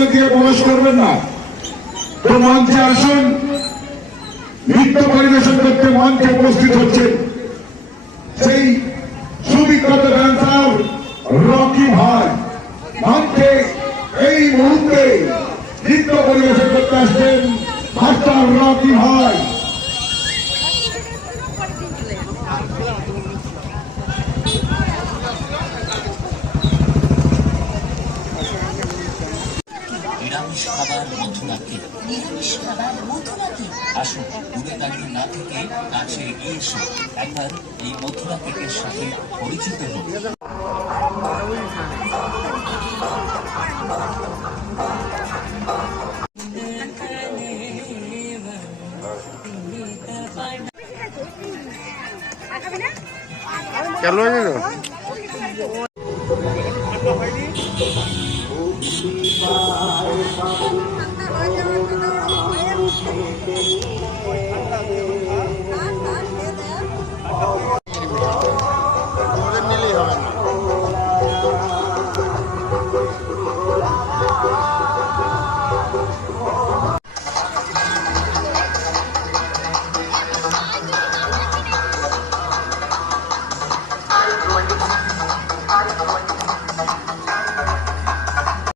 ভিতরে দিয়ে প্রবেশ করবেন না। তো মঞ্চে আসুন, নৃত্য পরিবেশন করতে মঞ্চে উপস্থিত হচ্ছেন সেই সুবিখ্যাত ড্যান্সার রকি ভাই। মঞ্চে এই মুহূর্তে নৃত্য পরিবেশন করতে আসছেন মাস্টার রকি ভাই। নিরামিষ খাবার মথুরাকে আসুন, দূরে দাঁড়িয়ে না থেকে কাছে এগিয়ে এসে একবার এই মথুরা কেকের সাথে পরিচিত হোক। কেন